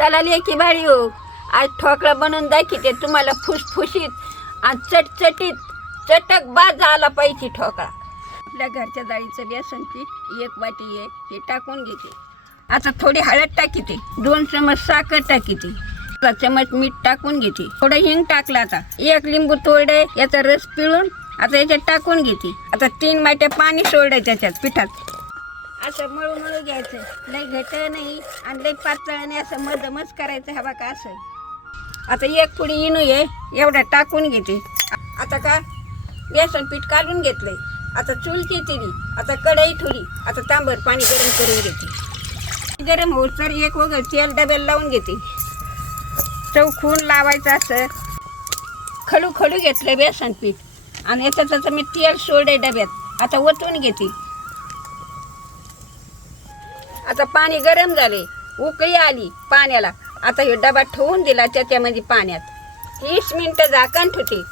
चला की भाडी हो. आज ठोकळा बनवून दाखवते तुम्हाला फुसफुशीत आणि चटचटीत चटक बाद झाला पाहिजे ठोकळा. आपल्या घरच्या डाळीचं बेसन पीठ एक वाटी आहे हे टाकून घेते. आता थोडी हळद टाकीते दोन चमच साखर टाकीते अर्धा चमच मीठ टाकून घेते. थोडं हिंग टाकलं आता. एक लिंबू तोडे याचा रस पिळून आता याच्यात टाकून घेते. आता तीन माट्या पाणी सोडलं त्याच्यात पिठात. असं मळू मळू घ्यायचं. लई घट नाही आणि लई पातळ नाही असं मधमच करायचं हवा का असं. आता एक पुडी इनू आहे एवढं टाकून घेते. आता का? बेसन पीठ काढून घेतलंय. आता चूल केली आता कढई ठेवली. आता तांबर पाणी गरम करून घेते. गरम होत तर एक वगैरे तेल डब्याला लावून घेते. चौखून लावायचं असं. खडू खडू घेतलं बेसन पीठ. आणि याच्यात मी तेल सोडे डब्यात. आता ओतून घेते. आता पाणी गरम झाले उकळी आली पाण्याला. आता हे डबा ठेवून दिला त्याच्यामध्ये पाण्यात. तीस मिनटं झाकण ठेवते.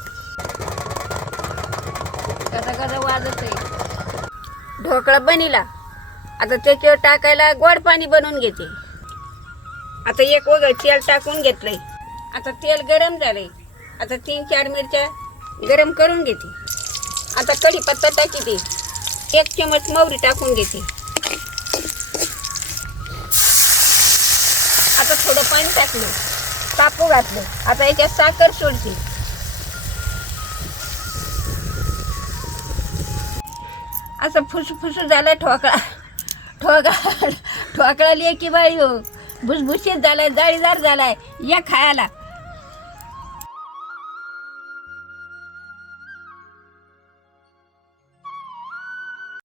कसं कसं वाजत आहे. ढोकळा बनिला. आता त्याच्यावर टाकायला गोड पाणी बनवून घेते. आता एक वगैरे तेल टाकून घेतलंय. आता तेल गरम झालंय. आता तीन चार मिरच्या गरम करून घेते. आता कढीपत्ता टाकीते एक चमच मोहरी टाकून घेते. आता थोडं पाणी टाकलं. तापू घातलं. आता याच्यात साखर सोडते. असं फुसफुसू झालं ठोकळा. ठोकळा ठोकळा लिहि की बाई हो. भुसभुशीत झालाय जाळीदार झालाय. या खायला.